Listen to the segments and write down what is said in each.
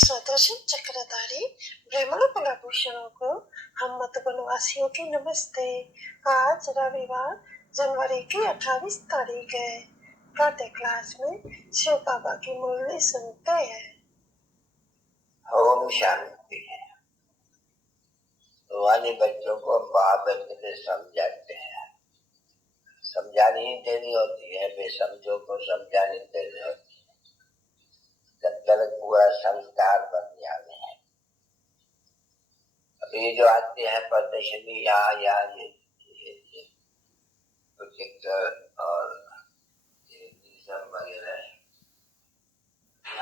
स्वदर्शन चक्रधारी ब्रह्मण कुलभूषणों को हम मतगुणवासियों की नमस्ते। आज रविवार जनवरी की 28 तारीख है। प्रातः क्लास में शिव बाबा की मुरली सुनते हैं। ओम शांति। वाले बच्चों को महावृत्त से समझाते हैं, समझानी ही देनी होती है, बेसमझों को समझानी देनी होती है जब तक पूरा संस्कार बन जाने हैं। अभी जो आते हैं प्रदर्शनी यहाँ ये प्रोजेक्टर और वगैरह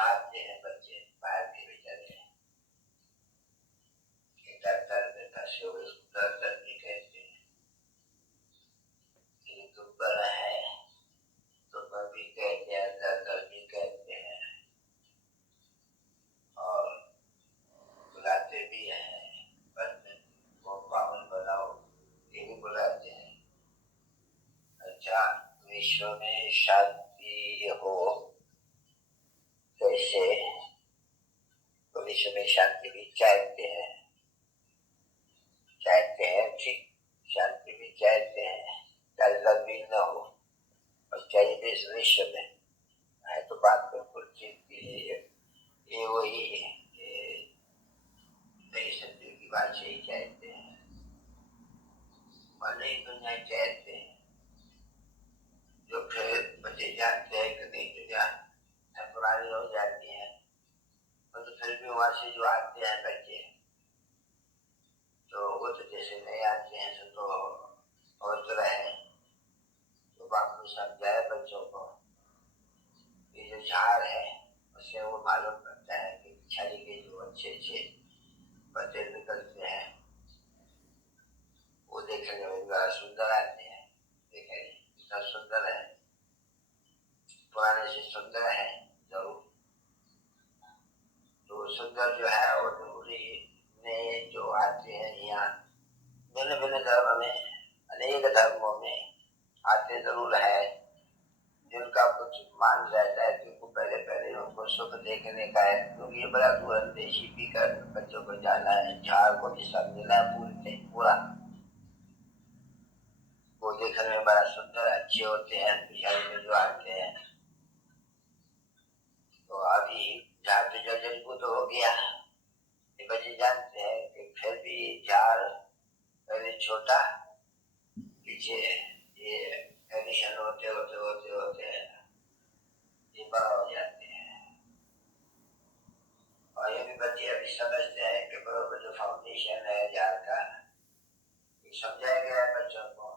आते हैं बच्चे बाहर के बेचारे दर्शन भी कहते हैं, यूट्यूबर है तो भी कहते हैं, दर्शन भी कहते हैं और बुलाते भी हैं, वो पावन बनाओ ये भी बुलाते हैं। अच्छा, विश्व में शांति हो, कैसे तो विश्व में शांति भी चाहते हैं ठीक, शांति भी चाहते हैं, दलदल भी न हो और चाहिए भी इस विश्व में है तो बात बिल्कुल ठीक भी है। ये वही है, नई सत्य की बात से ही चाहते हैं, मन ही दुनिया चाहते हैं, जो फिर बच्चे जानते हैं कि नहीं दुनिया टेम्पोररी हो जाती है, तो फिर भी वहां से जो आते हैं बच्चे तो वो तो जैसे नहीं आते हैं तो और तो रहे तो बाप को समझाए बच्चों को ये जो झाड़ है उससे वो मालूम करता है कि छड़ी के जो अच्छे अच्छे पत्ते निकलते हैं वो देखने में बड़ा सुंदर आते हैं। देखें इतना सुंदर है, पुराने से सुंदर है जरूर, तो सुंदर जो है वो जरूरी ने जो आते हैं यहाँ भिन्न भिन्न धर्म में, अनेक धर्मों में आते जरूर है, जिनका कुछ मान रहता है कि पहले पहले उनको सुख देखने का है, क्योंकि ये बड़ा दूरंदेशी भी कर बच्चों को जाना है, झाड़ को भी समझना है पूरा वो देखने में बड़ा सुंदर अच्छे होते हैं, बिहार में जो आते हैं तो अभी झाड़ तो जलजल तो हो गया, बच्चे जानते हैं कि फिर भी झाड़ पहले छोटा पीछे ये एडिशन होते होते होते होते ये बड़ा हो जाते हैं। और ये भी बच्चे अभी समझते हैं कि बराबर जो फाउंडेशन है झाड़ का समझाया गया है बच्चों को,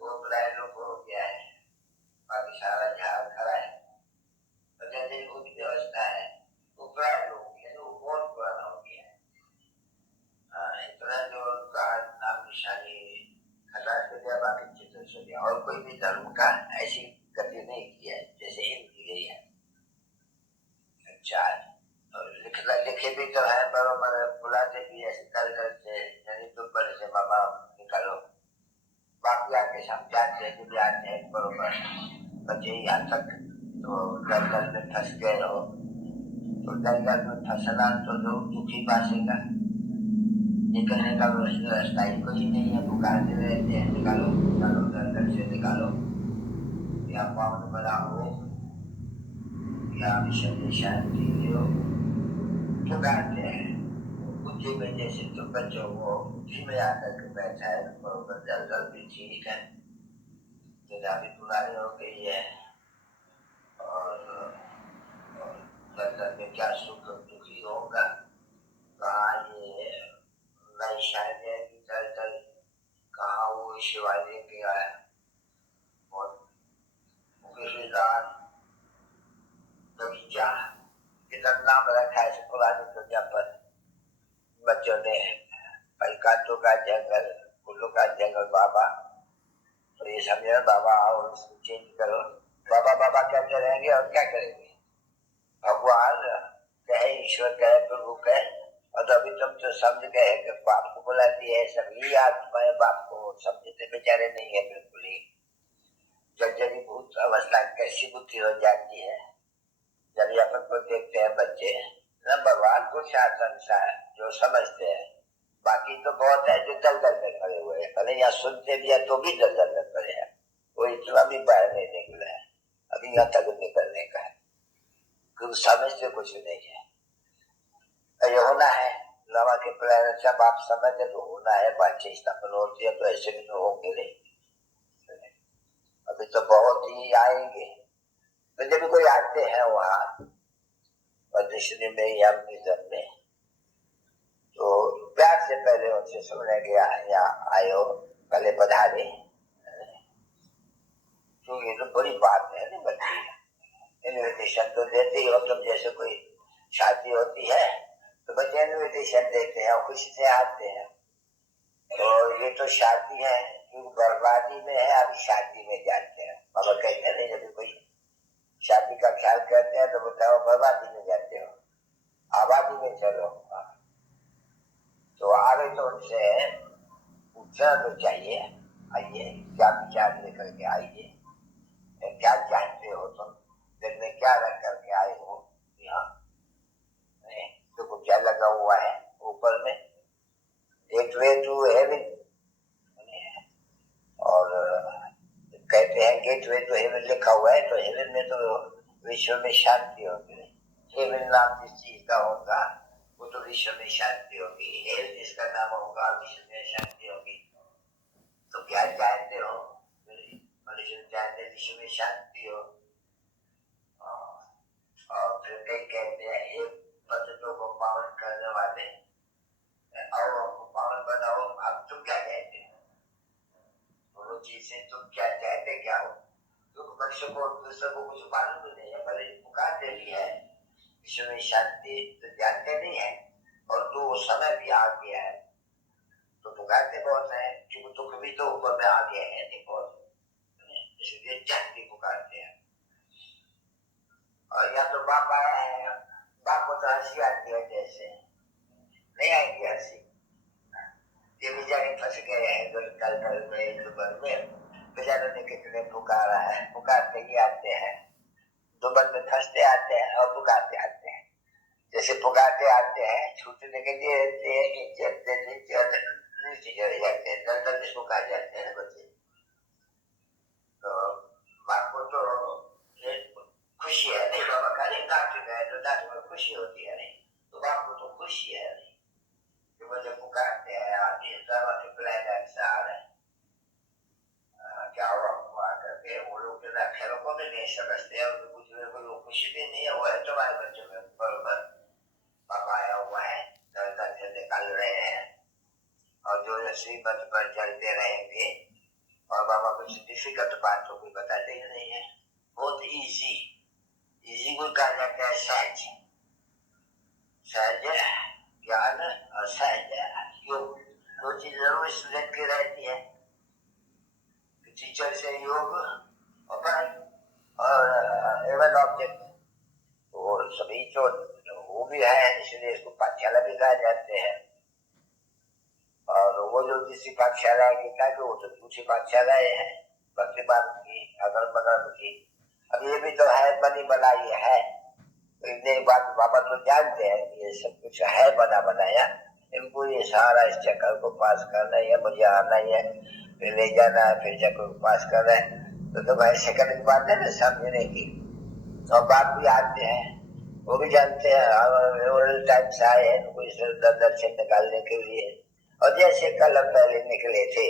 वो बुलाए लोग हो गया है, बाकी सारा झाड़ खड़ा है, बच्चे वो की व्यवस्था है, वो बुलाए लोग वो बहुत पुराना हो गया है, इतना जो उनका नाम निशानी हटा कर दिया, बाकी चित्र से दिया, और कोई भी धर्म का ऐसी गति नहीं किया है जैसे हिंदी गई है। अच्छा, लिखे भी तो है बराबर, बुलाते भी ऐसे कल से यानी तो बड़े से बाबा निकालो, बाकी आके समझाते हैं कि आते हैं बराबर, बच्चे यहाँ तक तो दलदल में फंस गए हो तो दलदल में फंसना तो दुखी बासेगा, निकलने का रास्ता ही कोई नहीं है, पुकारते रहते हैं निकालो निकालो दलदल से निकालो, या पावन बनाओ या विषय शांति हो पुकारते हैं। बुद्धि में जैसे तो बच्चों को बुद्धि में आकर के बैठा है बराबर, दलदल भी ठीक है, दुनिया भी पुरानी हो गई है और दलदल में क्या सुख दुखी होगा, कहाँ ये नई शायद दलदल, कहाँ वो शिवाजी के आया और बगीचा इतना नाम रखा है पुरानी दुनिया पर बच्चों ने, कांटों का जंगल, फूलों का जंगल बाबा, तो ये समझे बाबा आओ इसको चेंज करो, बाबा बाबा कहते रहेंगे और क्या करेंगे, भगवान कहे ईश्वर कहे प्रभु कहे, और अभी तुम तो समझ गए कि बाप को बुलाती है, सभी आत्माएं बाप को समझते बेचारे नहीं है बिल्कुल ही, जर्जरी भूत अवस्था कैसी बुद्धि हो जाती है जब ये अपन को देखते हैं बच्चे न, भगवान को शासन जो समझते हैं, बाकी तो बहुत है जो दलदल में खड़े हुए हैं, भले यहाँ सुनते भी है तो भी दलदल में खड़े हैं, वो इतना भी बाहर नहीं निकला है, अभी यहाँ तक निकलने का है, क्योंकि समझते कुछ नहीं है। ये होना है लवा के प्लान, जब आप समझते तो होना है, बातचीत स्थापन होती है, तो ऐसे भी तो होंगे नहीं, अभी तो बहुत ही आएंगे। तो जब कोई आते हैं वहां प्रदर्शनी में या म्यूजियम में, तो प्यार से पहले उनसे सुनने गया यहाँ आयो, पहले पधारे, तो ये तो बड़ी बात है ना बच्ची, इन्विटेशन तो देते ही हो तुम, जैसे कोई शादी होती है तो बच्चे इन्विटेशन देते हैं और खुशी से आते हैं। तो ये तो शादी है, क्योंकि बर्बादी में है, अभी शादी में जाते हैं, मगर कहते नहीं जब कोई शादी का ख्याल करते हैं तो बताओ बर्बादी में जाते हो, आबादी में चलो। तो आगे तो उनसे पूछना तो चाहिए, आइए क्या विचार लेकर के आइए, क्या जानते हो तुम, दिल में क्या रख करके आए हो यहाँ, तो क्या लगा हुआ है ऊपर में, एक वे टू हेवन, और कहते हैं गेट वे टू हेवन लिखा हुआ है, तो हेवन में तो विश्व में शांति होगी, हेवन नाम जिस चीज का होगा वो तो विश्व में शांति होगी, हेल जिसका नाम होगा विश्व में शांति होगी। तो क्या चाहते हो, मनुष्य चाहते विश्व में शांति हो, और फिर कई कहते हैं हे पतितों को पावन करने वाले, और हमको पावन बनाओ, अब तुम क्या कहते हो, दोनों चीज से तुम क्या चाहते क्या हो, तो मनुष्य को दूसरे को कुछ मालूम भी नहीं है, भले पुकारते भी है विश्व में शांति, तो जानते नहीं है, और तो समय भी आ गया है तो पुकारते बहुत है, क्योंकि दुख भी तो ऊपर में आ गया है देखो, इसलिए जानते पुकारते हैं। और यहाँ तो बाप आया है, बाप को तो हंसी आती है, जैसे नहीं आएगी हंसी, ये बेचारे फंस गए हैं कल में दुबन में, बेचारों ने कितने पुकारा है, पुकारते ही आते हैं, दुबन में फंसते आते हैं और पुकारते आते हैं, जैसे पुकारते आते हैं छूटने के लिए नीचे चले जाते हैं, दलदल में सुखा जाते हैं बच्चे। तो बाप को तो खुशी है नहीं, बाबा खाली डांट गए तो डांट में खुशी होती है नहीं, तो बाप को तो खुशी है नहीं कि मुझे पुकारते हैं, आगे दवा के प्लान से आ रहे हैं, क्या हुआ हुआ करके वो लोग के खेलों को भी नहीं समझते हैं, कुछ कोई खुशी भी नहीं है, वो है तुम्हारे बच्चों में बराबर पापा आया हुआ है, दलदल से निकाल रहे हैं, और जो श्रीमत पर चलते रहेंगे, और बाबा कुछ डिफिकल्ट बात तो कोई बताते ही नहीं है, बहुत इजी को कहा जाता है सहज, सहज ज्ञान और सहज योग, दो चीज जरूर स्टूडेंट की रहती है, टीचर से योग और पढ़ाई और एवन ऑब्जेक्ट, वो सभी तो वो भी है, इसलिए इसको पाठशाला भी कहा जाते हैं। और वो जो जिस पाठशाला की का वो तो दूसरी पाठशालाएं हैं, भक्ति मार्ग की, अगल बगल की, अब ये भी तो है बनी बनाई है, इतने बात बाबा तो जानते हैं ये सब कुछ है बना बनाया, इनको ये सारा इस चक्कर को पास करना है, मुझे आना ही है, फिर ले जाना है, फिर चक्कर को पास करना है, तो भाई सेकंड बात है ना समझने की, और बात भी आते हैं, वो भी जानते हैं टाइम से आए हैं कोई दर्शन निकालने के लिए, और जैसे कल पहले निकले थे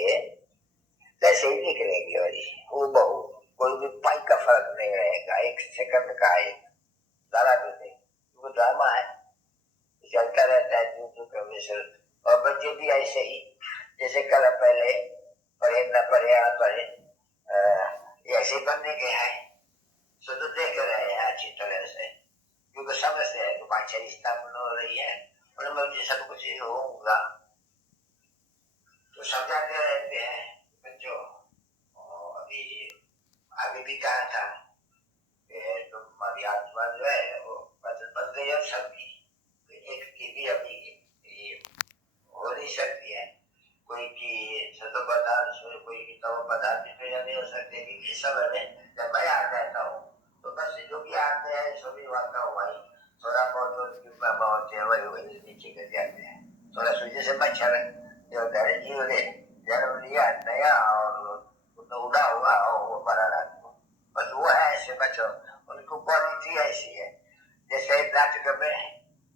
वैसे ही निकलेंगे, और वो बहु कोई भी पाई का फर्क नहीं रहेगा, एक सेकंड का है सारा नहीं, वो ड्रामा है चलता रहता है दूर दूर, और बच्चे भी ऐसे ही, जैसे कल पहले पढ़े न पढ़े पढ़े ऐसे बनने के हैं, सो तो देख रहे हैं अच्छी तरह से, क्योंकि समझते हैं कि पाठशाला स्थापना हो रही है और मैं सब कुछ होगा, तो समझाते रहते हैं बच्चों। अभी आगे भी कहा था कि तुम्हारी आत्मा जो है वो बदल गई है सबकी, एक की भी अभी हो नहीं सकती है, कोई की सतो पदार्थ, कोई की तव पदार्थ नहीं हो सकते, कि सब है जब मैं आ जाता हूँ तो बस जो भी आते हैं सभी वाता नीचे गिर जाते हैं। थोड़ा सूर्य से मच्छर जो धरे जीव ने जन्म लिया नया और उड़ा हुआ और वो मरा रात को, बस वो है ऐसे बच्चों, उनको क्वालिटी ऐसी है जैसे नाटक में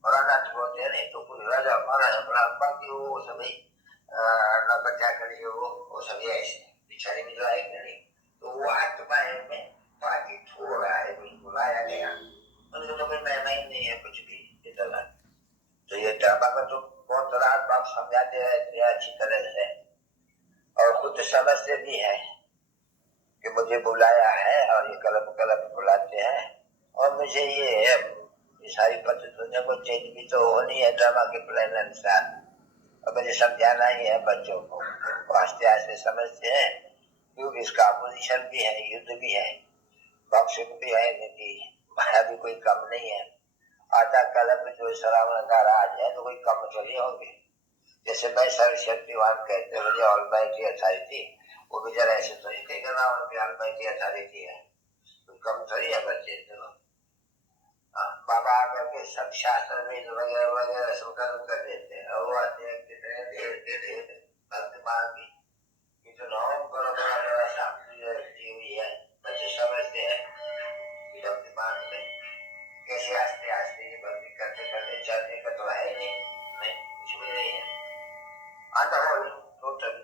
और नाटक होते हैं, नहीं तो कोई राजा महाराजा बाकी वो सभी बचा करिए वो सभी ऐसे पिछड़े में जो आएंगे नहीं, तो वो आत्माएं में बाकी थोड़ा है बिल्कुल आया गया, उनको तो कोई महमाई नहीं है कुछ भी इतना। तो ये ड्रामा का तो बहुत रात बात समझाते हैं अच्छी तरह से और खुद समझते भी है कि मुझे बुलाया है और ये कलम बुलाते हैं और मुझे ये सारी पद्धतियों को चेंज भी तो होनी है ड्रामा के प्लान अनुसार, और मुझे समझाना ही है बच्चों को, आस्ते आस्ते समझते हैं क्योंकि इसका अपोजिशन भी है, युद्ध भी है, बॉक्सिंग भी है, नीति माया भी कोई कम नहीं है। आधा कलम में जो सरावण का राज है तो कोई कम थोड़ी होंगे, जैसे मैं सर्वशक्तिवान कहते हैं मुझे ऑलमाइटी अथॉरिटी, वो भी जरा ऐसे तो ही कहेगा ना उनकी ऑलमाइटी अथॉरिटी है, कोई कम थोड़ी है बच्चे। तो बाबा आकर के सब शास्त्र में वगैरह वगैरह सब कर्म कर देते हैं और वो आते हैं कितने ढेर भक्त मांगी कितना करो बड़ा शास्त्री रखी हुई है, बच्चे समझते हैं भक्ति मार्ग में कैसे आस्ते आस्ते ये भक्ति करते करते चलने का तो है नहीं, कुछ भी नहीं है, अनहोल टोटल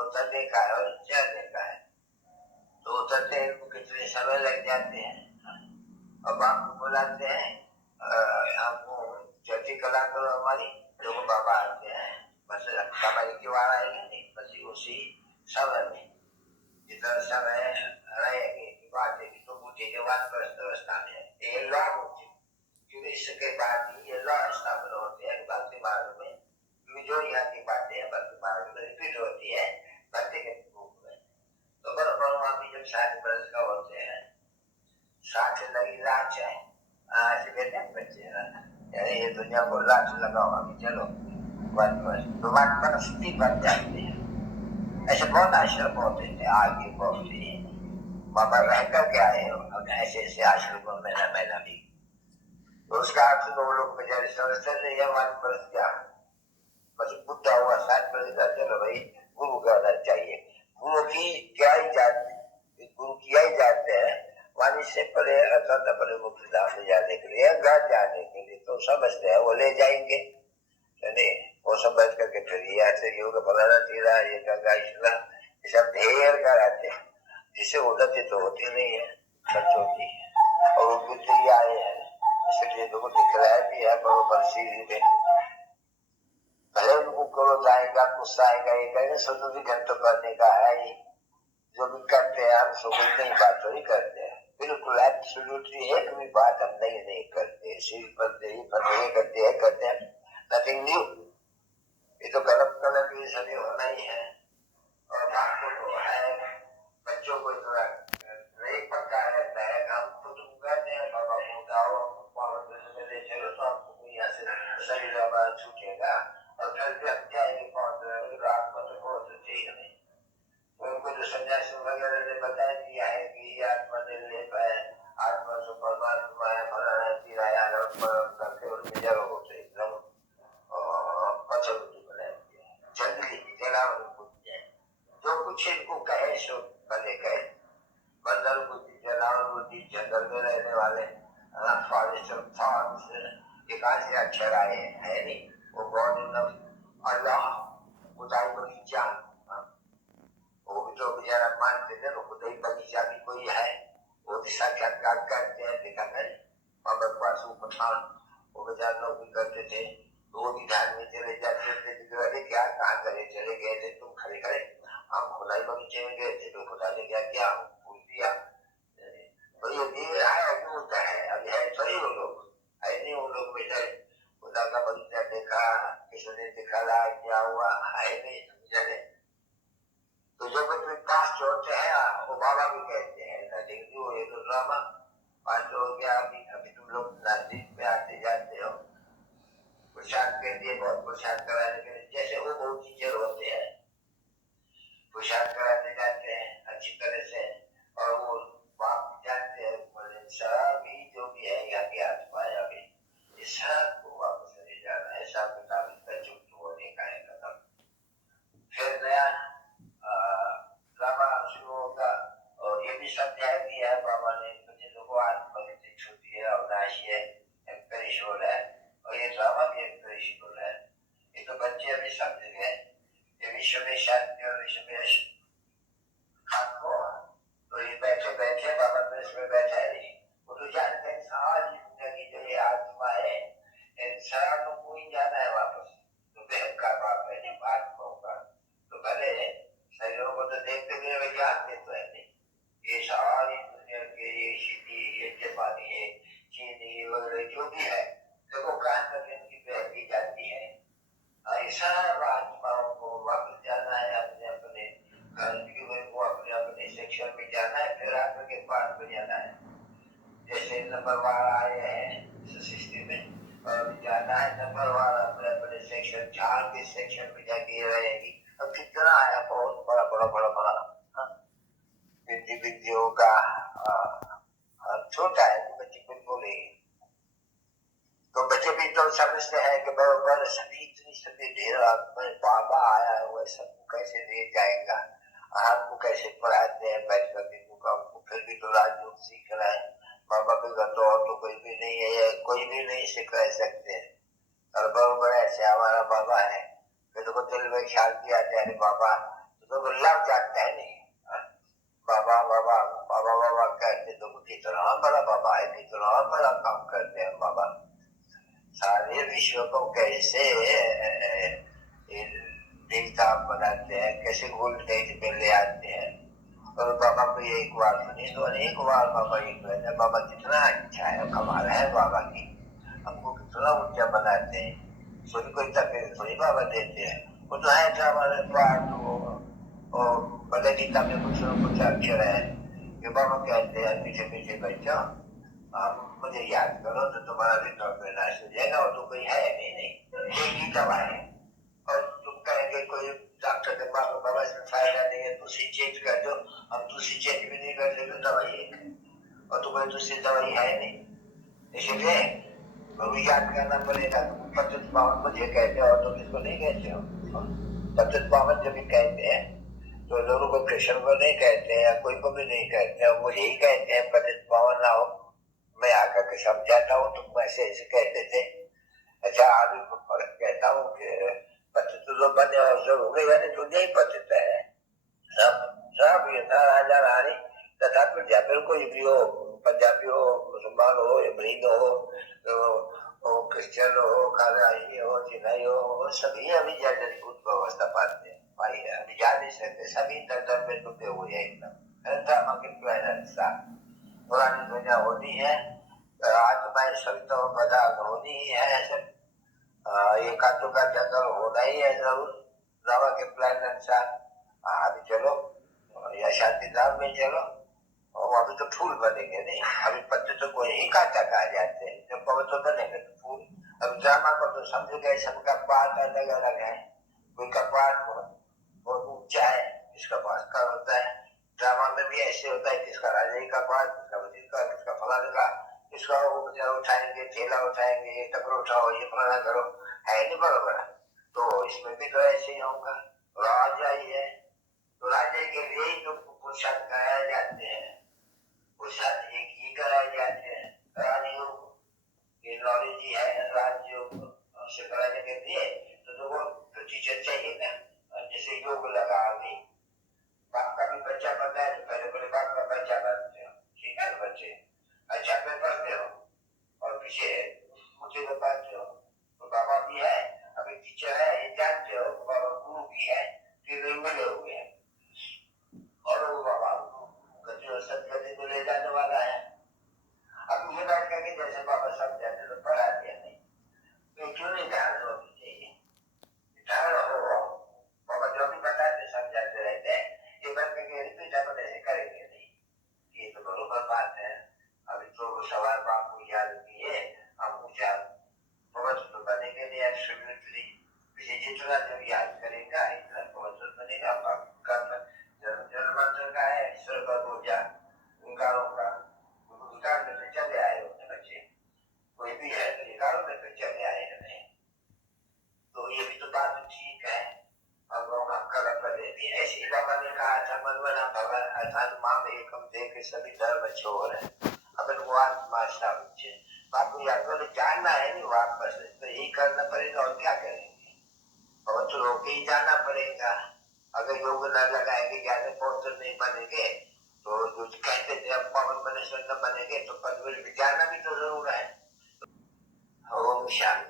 उतरने का है और चलने का है, तो उतरते कितने समय लग जाते हैं। अब आपको बुलाते हैं आपको चौथी कला करो हमारी, जो बाबा आते हैं बस हमारी क्यों आ आएंगे नहीं, बस उसी समय में जितना समय रहेंगे बात है कि तो मुझे जवान अवस्था में ये लॉ होते क्योंकि इसके बाद ही ये लॉ स्थापित होते हैं भक्ति मार्ग में, क्योंकि जो यहाँ की बातें हैं भक्ति मार्ग में रिपीट होती है भक्ति के रूप में। तो बराबर वहां भी जब 60 वर्ष का होते हैं 60 लगी लाच है ऐसे कहते हैं बच्चे, ये दुनिया को लाच लगाओ अभी चलो तो मनस्थिति बन जाती है। ऐसे बहुत आश्रम होते थे आगे बहुत ही बाबा रह करके आए हो ऐसे ऐसे आश्रमों में मैंने भी, तो उसका अर्थ तो लोग बेचारे समझते नहीं है वन वर्ष क्या बस बुढ़ा हुआ 60 वर्ष का, चलो भाई गुरु कहना चाहिए, गुरु की क्या ही जाते गुरु किया ही जाते हैं वाणी से परे अर्थात परे मुक्ति धाम में जाने के लिए घर जाने के लिए तो समझते हैं वो ले जाएंगे नहीं, वो समझ करके फिर यहाँ से योग फलाना तीरा ये गंगा शिला ये सब ढेर कराते हैं जिससे उन्नति तो होती नहीं है बच्चों की, और वो बुद्धि आए हैं इसलिए लोगों दिख रहा है भी है बरोबर सीढ़ी में भले उनको क्रोध आएगा गुस्सा आएगा ये कहेंगे सुनो भी घंटों करने का है ही, जो भी करते हैं हम सब नई बात तो ही करते हैं, बिल्कुल एब्सोल्युटली एक भी बात हम नहीं करते, सीढ़ी पर करते हैं नथिंग न्यू, ये तो गलत भी सभी होना ही है। और बात तो है बच्चों को इतना नहीं पक्का रहता है हम खुद कहते हैं बाबा को जाओ ले चलो तो आपको यहाँ से शरीर हमारा छूटेगा और फिर भी हम जाएंगे पहुंच आत्मा तो बहुत चाहिए नहीं, उनको जो सन्यासी वगैरह ने बता दिया है कि आत्मा ने ले पाए आत्मा से परमात्मा है फलाना चिराया करके उनके जड़ होते एकदम पचरुति बनाए जंगली तेरा जो कुछ इनको कहे सो भले कहे, बंदर बुद्धि जलावन बुद्धि जंगल में रहने वाले फॉरेस्ट ऑफ थॉट्स कहाँ से अक्षर आए है नहीं, वो गॉड इन अल्लाह खुदाई बगीचा वो भी तो बेचारा मानते थे तो खुदाई बगीचा भी कोई है वो भी साक्षात्कार करते हैं देखा नहीं बाबा पासू पठान वो बेचारा लोग भी करते थे तो वो भी ध्यान में चले जाते थे अरे क्या कहाँ करे चले गए थे तुम खड़े खड़े हम खुदाई बगीचे में गए थे तो खुदा ने क्या भूल दिया, तो ये भी आया क्यों होता है अभी है सही वो लोग है नहीं, वो लोग बेचारे खुदा का बगीचा देखा किसने दिखाला क्या हुआ है नहीं समझे, तो जो कुछ कास्ट होते हैं वो बाबा भी कहते हैं नजदीक ये तो ड्रामा 5 हो गया अभी तुम लोग नजदीक में आते जाते हो प्रसाद के लिए बहुत प्रसाद कराने के लिए जैसे वो बहुत टीचर होते हैं प्रसाद कराने जाते हैं अच्छी तरह से और वो बाप जानते हैं बोले सभी जो भी है यहाँ के आत्मा अभी ये सब को वापस ले जाना नंबर वार आए हैं इस सिस्टम में और जाना है नंबर वार अपने अपने सेक्शन जहाँ के सेक्शन में जाके रहेगी। अब कितना आया बहुत बड़ा बड़ा बड़ा बड़ा विद्यार्थियों का छोटा है बच्चे बिल्कुल ही तो बच्चे भी तो समझते हैं कि बराबर सभी इतनी सभी ढेर बाबा आया हुआ सबको कैसे ले जाएगा आपको कैसे पढ़ाते हैं बैठ कर हमको फिर भी तो राजयोग सीख रहे हैं बाबा भी तो और तो कोई भी नहीं है कोई भी नहीं सिख सकते और बराबर ऐसे हमारा बाबा है फिर तो दिल में ख्याल किया जाए बाबा तो लग जाता है नहीं बाबा बाबा बाबा बाबा कहते तो कितना बड़ा बाबा है कितना बड़ा काम करते हैं बाबा सारे विश्व को कैसे देवता बनाते हैं कैसे गोल्ड एज में ले आते हैं और बाबा को एक बार सुनी तो अनेक बार बाबा ये कहते बाबा कितना अच्छा है कमाल है बाबा की हमको कितना ऊंचा बनाते हैं थोड़ी कोई तकलीफ थोड़ी बाबा देते हैं वो तो है हमारे पास और भले गीता में कुछ अक्षर है कि बाबा कहते हैं पीछे पीछे बैठो मुझे याद करो तो तुम्हारा भी डॉक्टर नाश हो जाएगा और तो कोई है नहीं कोई ही दवा है और तुम कहेंगे कोई डॉक्टर के पास बाबा इसमें फायदा नहीं है दूसरी चेंज कर दो हम दूसरी चेंज भी नहीं कर सकते दवाई है और तो कोई दूसरी दवाई है नहीं इसलिए वो याद करना पड़ेगा तुम 25 मुझे कहते हो और तुम इसको नहीं कहते हो 25 जब भी कहते हैं तो लोगों को कृष्ण को नहीं कहते हैं या कोई को भी नहीं कहते हैं मुझे ही कहते हैं 25 लाओ मैं आकर के समझाता हूँ तुम ऐसे ऐसे कहते थे अच्छा अभी फर्क कहता हूँ कि पतित तो बने और सब हो गए यानी जो नहीं पतित है सब राजा रानी तथा प्रजा फिर कोई भी हो पंजाबी हो मुसलमान हो इब्राहिम हो क्रिश्चियन हो खानाई हो चिनाई हो सभी अभी जूत व्यवस्था पाते हैं भाई अभी जा नहीं सकते सभी दर में डूबे हुए हैं एकदम पुरानी दुनिया होनी है आत्माएं संतों पदार्थ होनी ही है ये कांटों का जंगल होना ही है जरूर रावा के प्लान अनुसार अभी चलो या शांति धाम में चलो और अभी तो फूल बनेंगे नहीं अभी पत्ते तो कोई ही कांटा कहा जाते हैं जब पवित्र बनेंगे तो फूल अब ड्रामा को तो समझ गए सबका पाठ अलग अलग है कोई का पाठ बहुत ऊंचा है इसका पाठ का होता है ड्रामा में भी ऐसे होता है किसका राजा का पाठ किसका वजीर का किसका फलाने का इसका उठाएंगे थैला उठाएंगे ये टपर उठाओ ये फलाना करो है नहीं बराबर तो इसमें भी तो ऐसे ही होगा राजा ही है तो राजा के लिए ही तुमको पुरुषार्थ कराए जाते हैं पुरुषार्थ एक ही कराए जाते हैं राजयोग ये नॉलेज ही है राजयोग से कराने के लिए तो वो टीचर चाहिए ना जैसे योग लगा अभी बाप का भी बच्चा बनता है तो पहले बाप का बच्चा बनते हो ठीक है बच्चे अच्छा पे पढ़ते हो और पीछे मुझे बताते हो तो बाबा भी है अभी टीचर है ये जानते हो बाबा गुरु भी है तीनों मिले हुए हैं और वो बाबा जो सदगति को ले जाने वाला है अब ये बात करके जैसे बाबा समझाते तो पढ़ा दिया नहीं तो क्यों नहीं ध्यान होनी चाहिए ध्यान हो बाबा जो भी बताते समझाते रहते हैं ये बात करके रिपीट अपन ऐसे करेंगे नहीं ये तो बरोबर बात है अभी तो सवाल बाप को याद किए हम पूछा पवित्र बनेंगे नहीं एब्सोल्युटली इसे जितना जब याद करेगा इतना पवित्र बनेगा जन्मांतर का है ईश्वर का पूजा विकारों का विकार में तो चले आए होते बच्चे कोई भी है तो विकारों में तो चले आए नहीं तो ये भी तो बात ठीक है अब हम कर्म करेंगे ऐसी बाबा ने कहा था मनवना भगवान अर्थात माँ में एकम दे के सभी धर्म छोड़ है अपन वो आत्मा समझे बापू या तो जानना है नहीं वापस तो यही करना पड़ेगा और क्या करेंगे और तो रोके ही जाना पड़ेगा अगर योग न लगाएंगे ज्ञान पौत्र नहीं बनेंगे तो जो कहते थे अब पवन बने न बनेंगे तो पदवी जाना भी तो जरूर है ओम शांति।